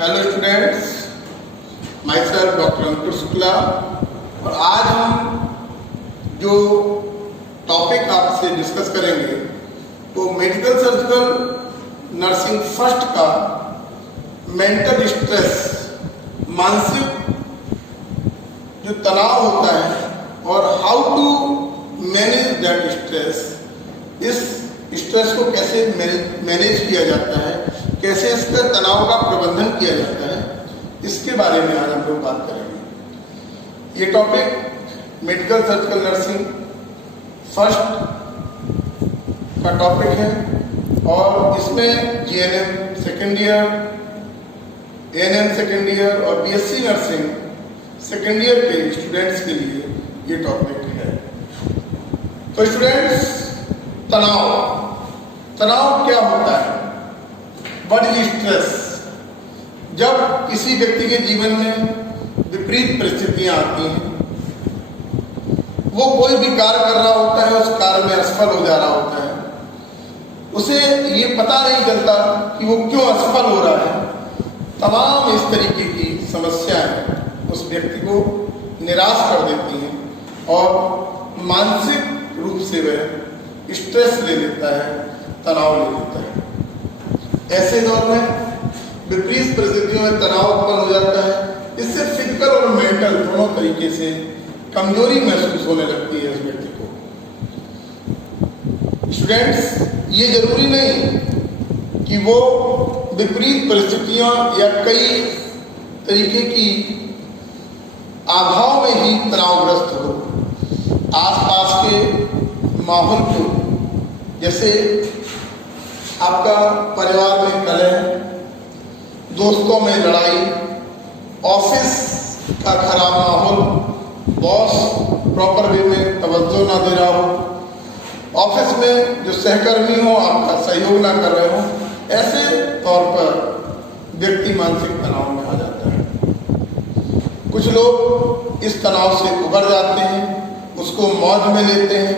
Hello students, myself doctor Ankur Shukla. और आज हम जो टॉपिक आपसे डिस्कस करेंगे वो मेडिकल सर्जिकल नर्सिंग फर्स्ट का मेंटल स्ट्रेस, मानसिक जो तनाव होता है और how to manage that stress, इस स्ट्रेस को कैसे मैनेज किया जाता है, कैसे इसका तनाव का प्रबंधन किया जाता है, इसके बारे में आज हम लोग बात करेंगे। ये topic medical surgical nursing first का टॉपिक है और इसमें GNM second year, ANM second year और बीएससी नर्सिंग सेकेंड ईयर के स्टूडेंट्स के लिए ये टॉपिक है। तो स्टूडेंट्स, तनाव क्या होता है? What is stress? जब किसी व्यक्ति के जीवन में विपरीत परिस्थितियां आती हैं, वो कोई भी कार्य कर रहा होता है, उस कार्य में असफल हो जा रहा होता है, उसे ये पता नहीं चलता कि वो क्यों असफल हो रहा है। तमाम इस तरीके की समस्याएं उस व्यक्ति को निराश कर देती हैं और मानसिक रूप से वह स्ट्रेस ले लेता है, तनाव ले लेता है। ऐसे दौर में विपरीत परिस्थितियों में तनाव उत्पन्न हो जाता है। इससे फिजिकल और मेंटल दोनों तरीके से कमजोरी महसूस होने लगती है उस व्यक्ति को। स्टूडेंट्स, ये जरूरी नहीं कि वो विपरीत परिस्थितियां या कई तरीके की आभाव में ही तनावग्रस्त हो। आसपास के माहौल को, जैसे आपका परिवार में कलह, दोस्तों में लड़ाई, ऑफिस का खराब माहौल, बॉस प्रॉपर वे में तवज्जो ना दे रहा हो, ऑफिस में जो सहकर्मी हो आपका सहयोग ना कर रहे हो, ऐसे तौर पर व्यक्ति मानसिक तनाव में आ जाता है। कुछ लोग इस तनाव से उबर जाते हैं, उसको मौज में लेते हैं,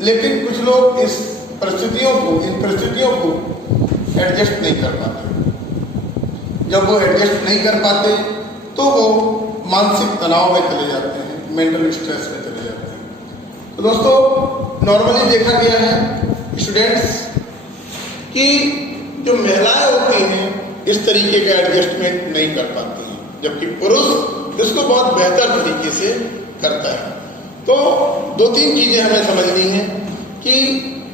लेकिन कुछ लोग इन परिस्थितियों को एडजस्ट नहीं कर पाते। जब वो एडजस्ट नहीं कर पाते तो वो मानसिक तनाव में चले जाते हैं, मेंटल स्ट्रेस में चले जाते हैं। तो दोस्तों, नॉर्मली देखा गया है स्टूडेंट्स कि जो महिलाएं होती हैं इस तरीके का एडजस्टमेंट नहीं कर पाती हैं, जबकि पुरुष इसको बहुत बेहतर तरीके से करता है। तो दो तीन चीजें हमें समझनी है कि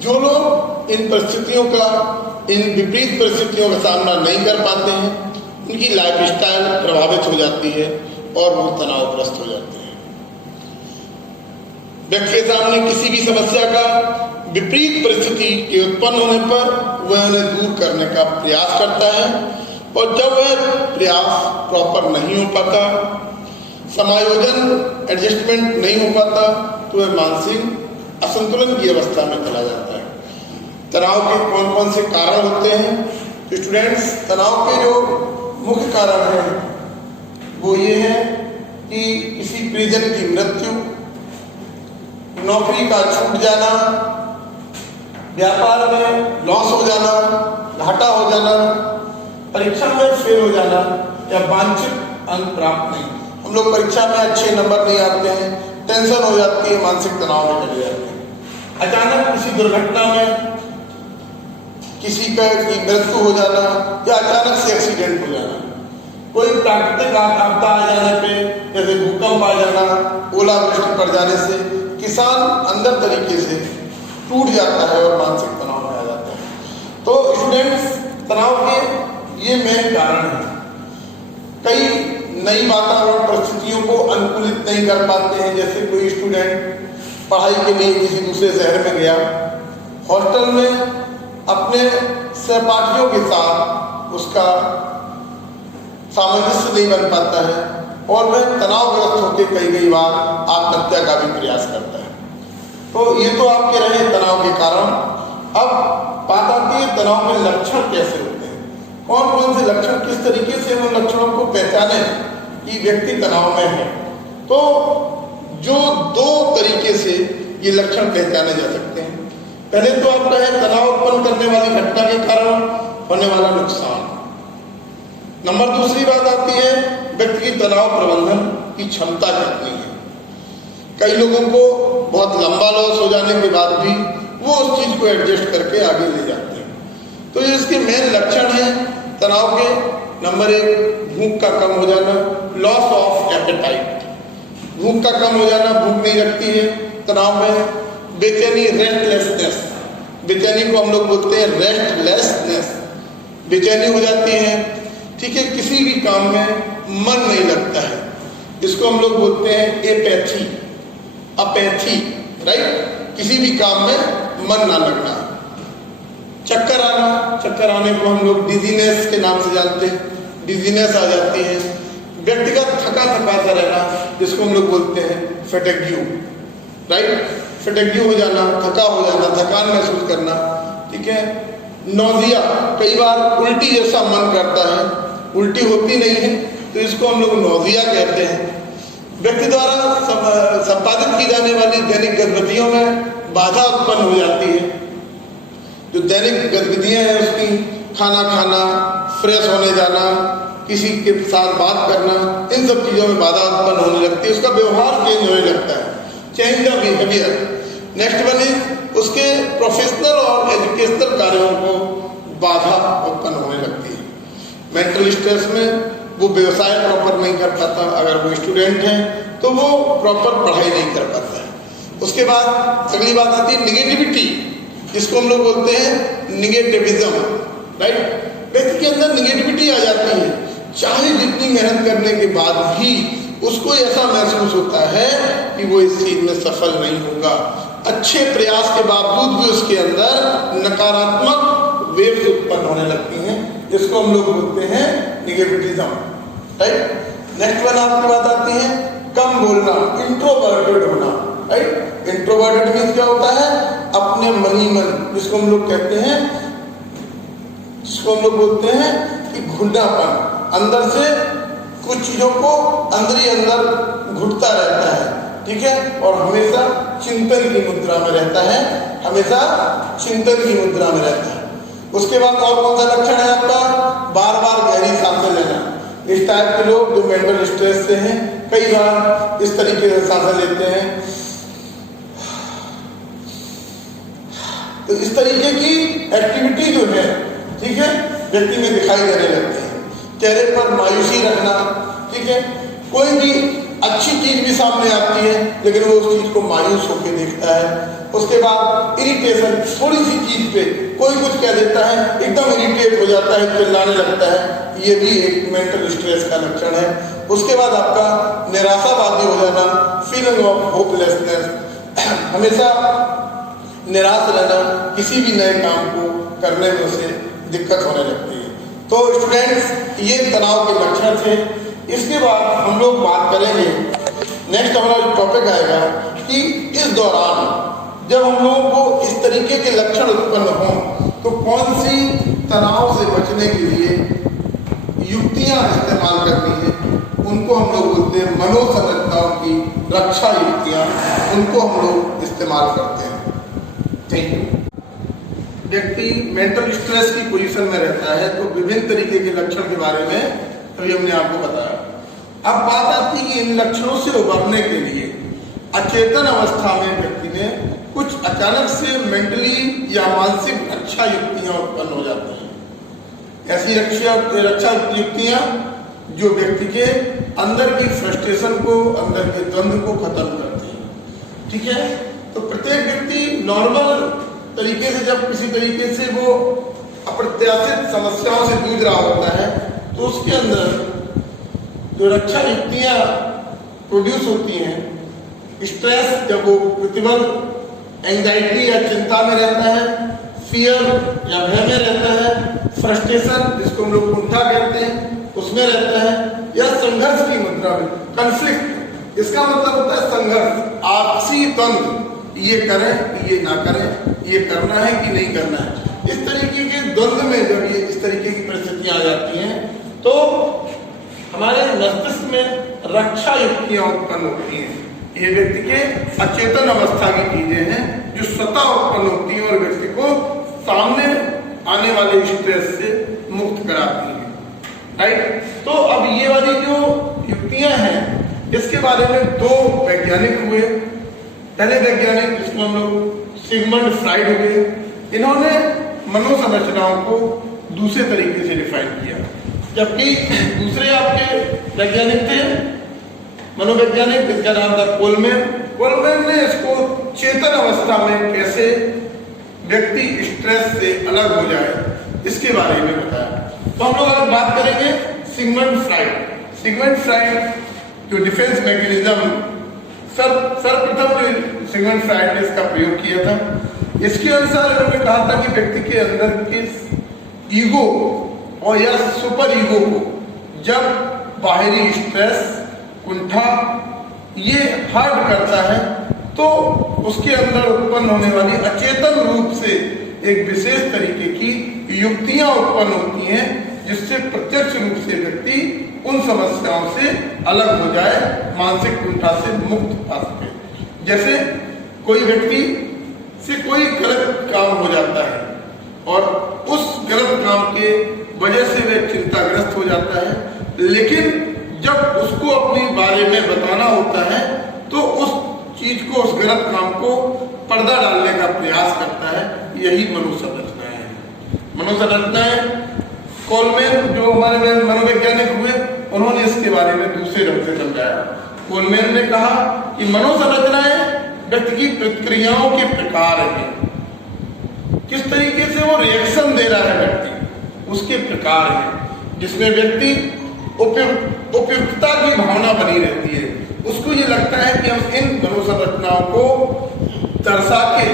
जो लोग इन परिस्थितियों का, इन विपरीत परिस्थितियों का सामना नहीं कर पाते हैं, उनकी लाइफस्टाइल प्रभावित हो जाती है और वो तनावग्रस्त हो जाते हैं। व्यक्ति के सामने किसी भी समस्या का विपरीत परिस्थिति के उत्पन्न होने पर वह उन्हें दूर करने का प्रयास करता है और जब वह प्रयास प्रॉपर नहीं हो पाता, समायोजन एडजस्टमेंट नहीं हो पाता, तो वह मानसिक असंतुलन की अवस्था में चला जाता है। तनाव के कौन कौन से कारण होते हैं? तो स्टूडेंट्स, तनाव के जो मुख्य कारण हैं वो ये है कि किसी परिजन की मृत्यु, नौकरी का छूट जाना, व्यापार में लॉस हो जाना, घाटा हो जाना, परीक्षा में फेल हो जाना या वांछित अंक प्राप्त नहीं। हम लोग परीक्षा में अच्छे नंबर नहीं आते हैं, टेंशन हो जाती है, मानसिक तनाव में चले जाते हैं। अचानक किसी दुर्घटना में किसी का मृत्यु हो जाना या अचानक से एक्सीडेंट हो जाना, कोई प्राकृतिक आपदा आ जाने पे, जैसे भूकंप आ जाना, ओलावृष्टि पड़ जाने से किसान अंदर तरीके से टूट जाता है और मानसिक तनाव में आ जाता है। तो स्टूडेंट्स, तनाव के ये मेन कारण हैं। कई नई वातावरण परिस्थितियों को अनुकूलित नहीं कर पाते हैं। जैसे कोई स्टूडेंट पढ़ाई के लिए किसी दूसरे शहर में गया, हॉस्टल में अपने सहपाठियों के साथ उसका सामंजस्य नहीं बन पाता है और वह तनावग्रस्त होकर कई बार आत्महत्या का भी प्रयास करता है। तो ये तो आपके रहे तनाव के कारण। अब बात आती है तनाव के लक्षण कैसे होते हैं, कौन कौन से लक्षण, किस तरीके से उन लक्षणों को पहचाने कि व्यक्ति तनाव में है। तो जो दो तरीके से ये लक्षण पहचाने जा सकते हैं। पहले तो आपका है तनाव उत्पन्न करने वाली घटना के कारण होने वाला नुकसान। नंबर दूसरी बात आती है व्यक्ति की तनाव प्रबंधन की क्षमता कितनी है। कई लोगों को बहुत लंबा लॉस हो जाने के बाद भी वो उस चीज को एडजस्ट करके आगे ले जाते हैं। तो इसके मेन लक्षण हैं तनाव के। नंबर 1 भूख का कम हो जाना, लॉस ऑफ एपेटाइट। भूख का कम हो जाना, भूख नहीं लगती है तनाव में। बेचैनी, रेस्टलेसनेस, बेचैनी को हम लोग बोलते हैं रेस्टलेसनेस, बेचैनी हो जाती है। ठीक है, किसी भी काम में मन नहीं लगता है, इसको हम लोग बोलते हैं एपैथी, अपैथी, राइट। किसी भी काम में मन ना लगना। चक्कर आना, चक्कर आने को हम लोग डिजीनेस के नाम से जानते हैं, डिजीनेस आ जाती है। व्यक्तिगत थका थका सा रहना, जिसको हम लोग बोलते हैं फैटिग्यू, राइट। फैटिग्यू हो जाना, थका हो जाना, थकान महसूस करना। ठीक है, नौजिया, कई बार उल्टी जैसा मन करता है, उल्टी होती नहीं है तो इसको हम लोग नौजिया कहते हैं। व्यक्ति द्वारा संपादित की जाने वाली दैनिक गतिविधियों में बाधा उत्पन्न हो जाती है। जो दैनिक गतिविधियां हैं उसकी, खाना खाना, फ्रेश होने जाना, किसी के साथ बात करना, इन सब चीज़ों में बाधा उत्पन्न होने लगती है। उसका व्यवहार चेंज होने लगता है, change the behaviour. Next one is उसके प्रोफेशनल और एजुकेशनल कार्यों को बाधा उत्पन्न होने लगती है। मेंटल स्ट्रेस में वो व्यवसाय प्रॉपर नहीं कर पाता, अगर वो स्टूडेंट है तो वो प्रॉपर पढ़ाई नहीं कर पाता है। उसके बाद अगली बात आती है निगेटिविटी, जिसको हम लोग बोलते हैं निगेटिविज्म, राइट। व्यक्ति के अंदर निगेटिविटी आ जाती है, चाहे जितनी मेहनत करने के बाद भी उसको ऐसा महसूस होता है कि वो इस चीज में सफल नहीं होगा। अच्छे प्रयास के बावजूद भी उसके अंदर नकारात्मक वेव्स उत्पन्न होने लगती हैं, जिसको हम लोग बोलते हैं निगेटिविज्म, राइट। नेक्स्ट वन आपकी बात आती है कम बोलना, इंट्रोवर्टेड होना, राइट। इंट्रोवर्टेड मीन्स क्या होता है, अपने मन ही मन, जिसको हम लोग कहते हैं, जिसको हम लोग बोलते हैं कि घुटनापन, अंदर से कुछ चीजों को अंदर ही अंदर घुटता रहता है। ठीक है, और हमेशा चिंतन की मुद्रा में रहता है, हमेशा चिंतन की मुद्रा में रहता है। उसके बाद और कौन सा लक्षण है आपका, बार बार गहरी सांसें लेना। इस टाइप के लोग जो मेंटल स्ट्रेस से हैं, कई बार इस तरीके से सांसें लेते हैं। तो इस तरीके की एक्टिविटी जो है, ठीक है, व्यक्ति में दिखाई देने लगती है। चेहरे पर मायूसी रखना, ठीक है, कोई भी अच्छी चीज भी सामने आती है लेकिन वो उस चीज को मायूस होकर देखता है। उसके बाद इरिटेशन, थोड़ी सी चीज पे कोई कुछ कह देता है, एकदम इरिटेट हो जाता है, चिल्लाने लगता है, ये भी एक मेंटल स्ट्रेस का लक्षण है। उसके बाद आपका निराशावादी हो जाना, फीलिंग ऑफ होपलेसनेस, हमेशा निराश रहना, किसी भी नए काम को करने में उसे दिक्कत होने लगती है। तो स्टूडेंट्स, ये तनाव के लक्षण थे। इसके बाद हम लोग बात करेंगे, नेक्स्ट हमारा टॉपिक आएगा कि इस दौरान जब हम लोगों को इस तरीके के लक्षण उत्पन्न हों तो कौन सी तनाव से बचने के लिए युक्तियां इस्तेमाल करनी है। उनको हम लोग बोलते हैं मनोसंरचनाओं की रक्षा युक्तियां, उनको हम लोग इस्तेमाल करते हैं। Thank you. व्यक्ति मेंटल स्ट्रेस की पोजीशन में रहता है तो विभिन्न तरीके के लक्षण के बारे में अभी हमने आपको बताया। अब बात आती है कि इन लक्षणों से उबरने के लिए अचेतन अवस्था में व्यक्ति में कुछ अचानक से मेंटली या मानसिक रक्षा युक्तियां उत्पन्न हो जाती हैं। ऐसी रक्षा युक्तियां जो व्यक्ति के अंदर की फ्रस्ट्रेशन को, अंदर के द्वंद्व को खत्म करती हैं। ठीक है, तो प्रत्येक व्यक्ति नॉर्मल तरीके से जब किसी तरीके से वो अप्रत्याशित समस्याओं से जूझ रहा होता है तो उसके अंदर जो रक्षा युक्तियां प्रोड्यूस होती हैं, स्ट्रेस जब वो प्रतिबल, एंजाइटी या चिंता में रहता है, फियर या भय में रहता है, फ्रस्ट्रेशन जिसको हम लोग कुंठा कहते हैं उसमें रहता है, या संघर्ष की मुद्रा में, कन्फ्लिक्ट, इसका मतलब होता है संघर्ष, आपसी द्वंद्व, ये करें ये ना करें, ये करना है कि नहीं करना है। इस तरीके के द्वंद्व में जब ये इस तरीके की परिस्थितियां आ जाती हैं तो हमारे मस्तिष्क में रक्षा युक्तियां उत्पन्न होती हैं। ये व्यक्ति के अचेतन अवस्था की चीजें हैं जो स्वतः उत्पन्न होती हैं और व्यक्ति को सामने आने वाले स्ट्रेस से मुक्त कराती हैं। राइट। तो अब ये वाली जो युक्तियां हैं इसके बारे में दो वैज्ञानिक हुए। पहले वैज्ञानिक जिसको हम लोग सिगमंड फ्राइड हुए, इन्होंने मनोसंरचनाओं को दूसरे तरीके से डिफाइन किया, जबकि दूसरे आपके वैज्ञानिक थे मनोवैज्ञानिक, जिसका नाम था कोलमैन। कोलमैन ने इसको चेतन अवस्था में कैसे व्यक्ति स्ट्रेस से अलग हो जाए इसके बारे में बताया। तो हम लोग आज बात करेंगे सिगमंड फ्राइड। सिगमंड फ्राइड जो डिफेंस मैकेनिज्म सर्वप्रथम जो सिगमंड फ्राइड ने इसका प्रयोग किया था, इसके अनुसार उन्होंने कहा था कि व्यक्ति के अंदर के ईगो और या सुपर ईगो को जब बाहरी स्ट्रेस, कुंठा ये हर्ट करता है तो उसके अंदर उत्पन्न होने वाली अचेतन रूप से एक विशेष तरीके की युक्तियां उत्पन्न होती हैं, जिससे प्रत्यक्ष रूप से व्यक्ति उन समस्याओं से अलग हो जाए, मानसिक कुंठा से मुक्त पा सके। जैसे कोई व्यक्ति से कोई गलत काम हो जाता है और उस गलत काम के वजह से वह चिंताग्रस्त हो जाता है, लेकिन जब उसको अपने बारे में बताना होता है तो उस चीज को, उस गलत काम को पर्दा डालने का प्रयास करता है। यही मनोसंरचनाएं हैं। मनोसंरचनाएं कोलमैन जो हमारे मनोवैज्ञानिक हुए, उन्होंने इसके बारे में दूसरे ढंग से समझाया। कोलमैन ने कहा कि मनोसंरचनाएं व्यक्ति की प्रतिक्रियाओं के प्रकार हैं, किस तरीके से वो रिएक्शन दे रहा है व्यक्ति, उसके प्रकार हैं, जिसमें व्यक्ति उपयुक्तता की भावना बनी रहती है। उसको ये लगता है कि हम इन मनोसंरचनाओं को दर्शा के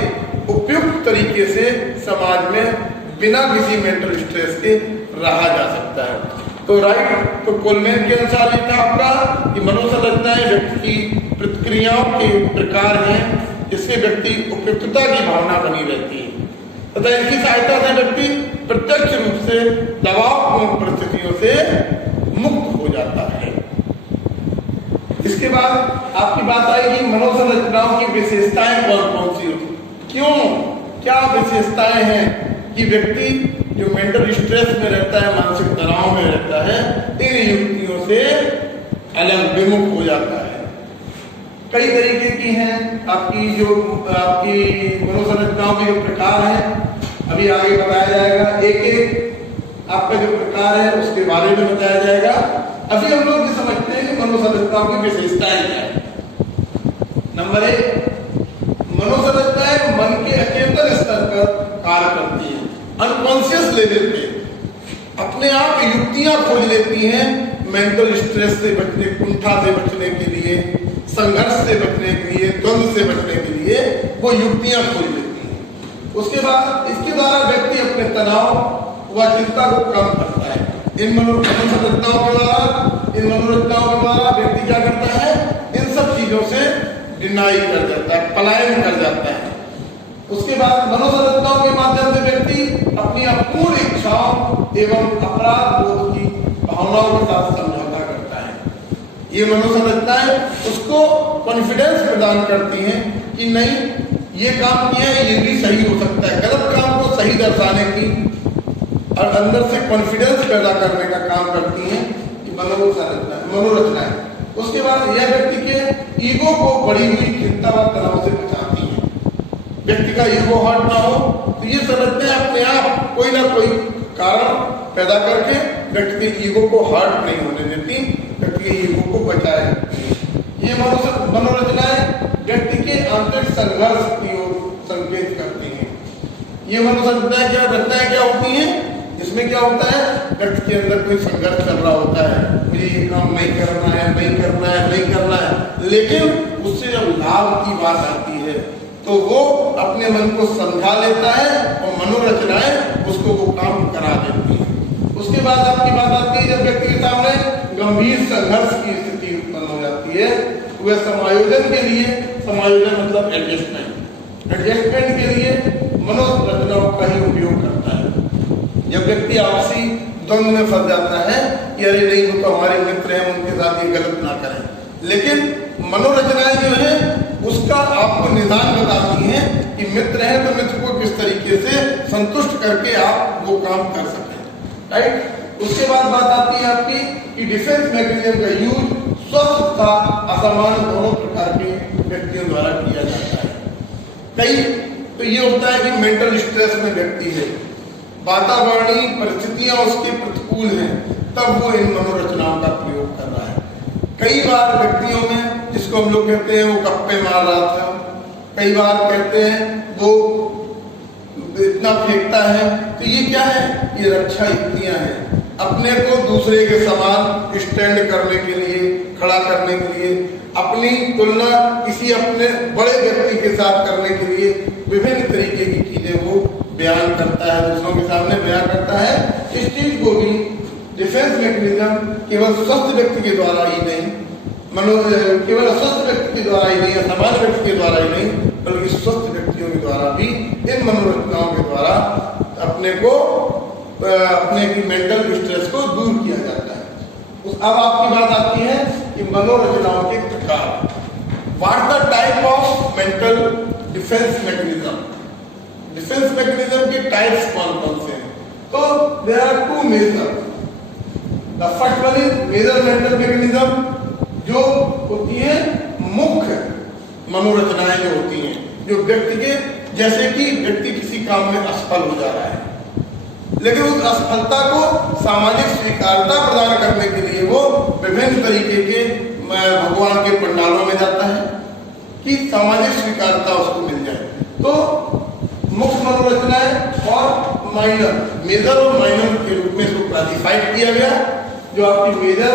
उपयुक्त तरीके से समाज में बिना किसी मेंटल स्ट्रेस के रहा जा सकता है। तो राइट, तो कोलमैन के अनुसार ये था आपका कि मनोसंरचनाएं व्यक्ति की प्रतिक्रियाओं के प्रकार हैं, जिससे व्यक्ति उपयुक्तता की भावना बनी रहती है तथा इनकी सहायता से व्यक्ति प्रत्यक्ष रूप से दबावपूर्ण परिस्थितियों से मुक्त हो जाता है। इसके बाद आपकी बात आएगी मनोसंरचनाओं की विशेषताएं कौन कौन सी होती, क्यों, क्या विशेषताएं हैं कि व्यक्ति जो मेंटल स्ट्रेस में रहता है, मानसिक तनाव में रहता है, इन युक्तियों से अलग विमुख हो जाता है। कई तरीके की हैं आपकी मनोसंरचनाओं के जो प्रकार हैं, अभी आगे बताया जाएगा। एक एक आपका जो प्रकार है उसके बारे में बताया जाएगा। अभी हम लोग समझते हैं कि मनोसंरचनाओं की विशेषताएं क्या है। नंबर 1, मनोसंरचनाएं मन के अचेतन स्तर पर कार्य करती है, अनकॉन्शियस लेवल पे अपने आप युक्तियां खोज लेती हैं मेंटल स्ट्रेस से बचने, कुंठा से बचने के लिए, संघर्ष से बचने के लिए, द्वंद्व से बचने के लिए वो युक्तियां खोज लेती हैं। उसके बाद इसके द्वारा व्यक्ति अपने तनाव व चिंता को कम करता है। इन मनोरचनाओं के द्वारा व्यक्ति क्या करता है, इन सब चीजों से डिनाई कर जाता है, पलायन कर जाता है। उसके बाद मनोसंरचनाओं के माध्यम से व्यक्ति अपनी अपूर्ण इच्छाओं एवं अपराध बोध की भावनाओं के साथ समझौता करता है। ये मनोसंरचनाएं उसको कॉन्फिडेंस प्रदान करती हैं कि नहीं, ये काम किया है, ये भी सही हो सकता है, गलत काम को सही दर्शाने की और अंदर से कॉन्फिडेंस पैदा करने का काम करती हैं कि मनोरचनाएं। उसके बाद यह व्यक्ति के ईगो को बढ़ी हुई चिंता व तनाव से बचाती है। व्यक्ति का ईगो हर्ट ना हो तो ये संरचनाएं अपने आप कोई ना कोई कारण पैदा करके व्यक्ति के ईगो को हर्ट नहीं होने देती, व्यक्ति के ईगो को बचाए रखती है। ये मनोरचनाएं व्यक्ति के आंतरिक संघर्ष की ओर संकेत करती हैं। ये मनोरचनाएं क्या होती हैं, इसमें क्या होता है, व्यक्ति के अंदर कोई संघर्ष चल रहा होता है, मुझे ये काम नहीं करना है, लेकिन उससे जब लाभ की बात आती है तो वो अपने मन को समझा लेता है और मनोरचनाएं उसको वो काम करा देती है। उसके बाद आपकी बात आती है जब व्यक्ति के सामने गंभीर संघर्ष की स्थिति उत्पन्न हो जाती है, वह समायोजन के लिए, समायोजन मतलब एडजस्टमेंट के लिए मनोरचनाओं का ही उपयोग करता है। जब व्यक्ति आपसी द्वंद्व में फंस जाता है कि अरे नहीं, वो तो हमारे मित्र हैं, उनके साथ ये गलत ना करें, लेकिन मनोरचनाएं जो है उसका आपको निदान बताती हैं कि मित्र है तो मित्र को किस तरीके से संतुष्ट करके आप वो काम कर सकें। राइट, उसके बाद बात आती है आपकी कि डिफेंस मैकेनिज्म का यूज स्वस्थ तथा असामान्य दोनों प्रकार के व्यक्तियों द्वारा किया जाता है। कई तो ये होता है कि मेंटल स्ट्रेस में व्यक्ति है, वातावरणीय परिस्थितियां उसके प्रतिकूल हैं, तब वो इन मनोरचनाओं का प्रयोग कर रहा है। कई बार व्यक्तियों में, जिसको हम लोग कहते हैं वो गप्पे मार रहा था, कई बार कहते हैं वो इतना फेंकता है, तो ये क्या है, ये रक्षा युक्तियां हैं। अपने को दूसरे के समान स्टैंड करने के लिए, खड़ा करने के लिए, अपनी तुलना किसी अपने बड़े व्यक्ति के साथ करने के लिए विभिन्न तरीके की चीजें वो बयान करता है, दूसरों के सामने बयान करता है। इस चीज को भी डिफेंस मैकेनिज्म केवल स्वस्थ व्यक्ति के द्वारा ही नहीं, केवल स्वस्थ व्यक्ति के द्वारा ही नहीं, सामान्य व्यक्ति के द्वारा ही नहीं, बल्कि स्वस्थ व्यक्तियों के द्वारा भी इन मनोरचनाओं के द्वारा अपने की मेंटल स्ट्रेस को दूर किया जाता है। अब आपकी बात आती है कि मनोरचनाओं के प्रकार। What the type of mental defence mechanism, defence mechanism के टाइप्स कौन कौन से हैं? तो there are two major. The first one is major mental mechanism, जो होती है मुख्य मनोरचनाएं जो होती हैं, जो व्यक्ति के, जैसे कि व्यक्ति किसी काम में असफल हो जा रहा है, लेकिन उस असफलता को सामाजिक स्वीकारता प्रदान करने के लिए वो विभिन्न तरीके के भगवान के पंडालों में जाता है कि सामाजिक स्वीकारता उसको मिल जाए। तो मुख्य मनोरचनाएं और माइनर, मेजर और माइनर के रूप में इसको क्लासिफाइड किया गया। जो आपकी मेजर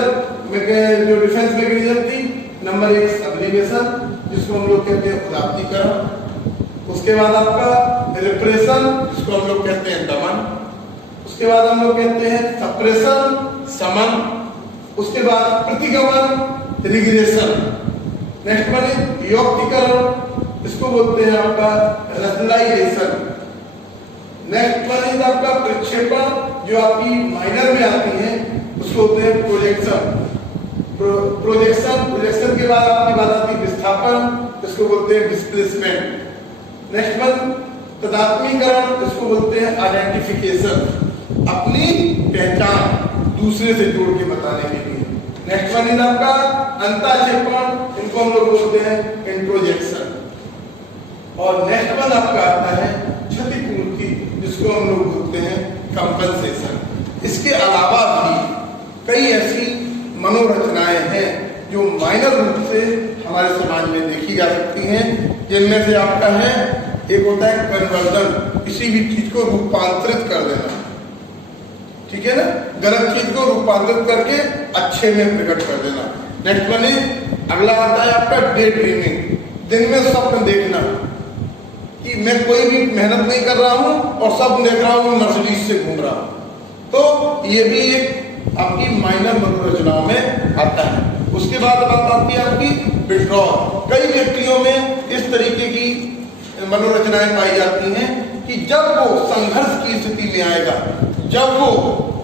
जो डिफेंस मैकेनिज्म थी, नंबर 1 सब्लिमेशन, जिसको हम लोग कहते हैं उदात्तीकरण। उसके बाद आपका रिप्रेशन, जिसको हम लोग कहते हैं दमन। उसके बाद हम लोग कहते हैं सप्रेशन, समन। उसके बाद प्रतिगमन, रिग्रेशन। नेक्स्ट वन इज योक्तिकरण, इसको बोलते हैं आपका रैशनलाइजेशन। नेक्स्ट वन इज आपका प्रक्षेपण, जो आपकी माइनर में आती है, उसको बोलते हैं प्रोजेक्शन। प्रोजेक्शन के बाद आपकी बात आती है विस्थापन, इसको बोलते हैं डिस्प्लेसमेंट। नेक्स्ट वन तदात्मीकरण, इसको बोलते हैं आइडेंटिफिकेशन, अपनी पहचान दूसरे से जोड़ के बताने के लिए। नेक्स्ट वन इज आपका अंताक्षेपण, इनको हम लोग बोलते हैं इंट्रोजेक्शन। और नेक्स्ट वन आपका आता है क्षतिपूर्ति, जिसको हम लोग बोलते हैं कंपनसेशन। इसके अलावा भी कई ऐसी मनोरचनाएं हैं जो माइनर रूप से हमारे समाज में देखी जा सकती हैं, जिनमें से आपका है, एक होता है कन्वर्जन, किसी भी चीज को रूपांतरित कर देना, ठीक है ना, गलत चीज को रूपांतरित करके अच्छे में प्रकट कर देना। नेक्स्ट वन इज, अगला आता है आपका डे ड्रीमिंग, दिन में स्वप्न देखना, कि मैं कोई भी मेहनत नहीं कर रहा हूं और स्वप्न देख रहा हूं, मर्सिडीज से घूम रहा हूं। तो ये भी एक आपकी माइनर मनोरचनाओं में आता है। उसके बाद बात आती है आपकी विड्रॉल। कई व्यक्तियों में इस तरीके की मनोरचनाएं पाई जाती हैं कि जब वो संघर्ष की स्थिति में आएगा, जब वो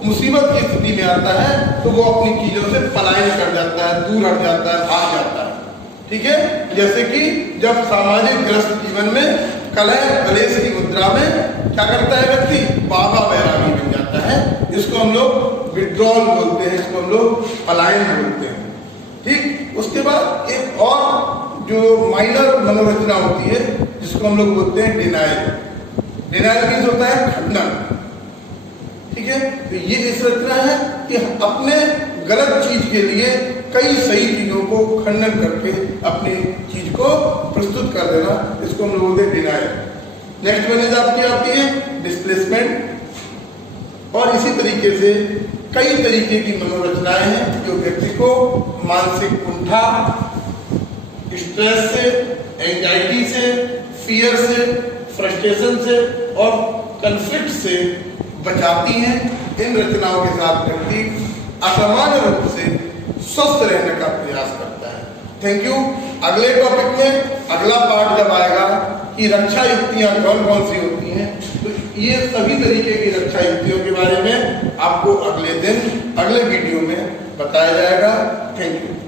मुसीबत की स्थिति में आता है, तो वो अपनी चीजों से पलायन कर जाता है, दूर हट जाता है, भाग जाता है, ठीक है। जैसे कि जब सामाजिक ग्रस्त जीवन में कलह कलेश की मुद्रा में क्या करता है व्यक्ति, बाबा बैरागी बन जाता है, जिसको हम लोग विड्रॉल बोलते हैं, इसको हम लोग पलायन बोलते हैं, ठीक। उसके बाद एक और जो माइनर मनोरचना होती है, जिसको हम लोग बोलते हैं डिनायल। डिनायल मीन्स होता है खंडन, ठीक है। तो ये इस रचना है कि अपने गलत चीज के लिए कई सही चीजों को खंडन करके अपनी चीज को प्रस्तुत कर देना, इसको हम लोग बोलते हैं डिनायल। नेक्स्ट वन इज आपकी आती है डिस्प्लेसमेंट। और इसी तरीके से कई तरीके की मनोरचनाएं हैं जो व्यक्ति को मानसिक कुंठा, स्ट्रेस से, एंजाइटी से, फियर से, फ्रस्ट्रेशन से और कन्फ्लिक्ट से बचाती हैं। इन रचनाओं के साथ व्यक्ति असामान्य रूप से स्वस्थ रहने का प्रयास करता है। Thank you. अगले टॉपिक में अगला पार्ट जब आएगा कि रक्षा युक्तियां कौन कौन सी होती हैं, तो ये सभी तरीके की रक्षा युक्तियों के बारे में आपको अगले दिन अगले वीडियो में बताया जाएगा। Thank you.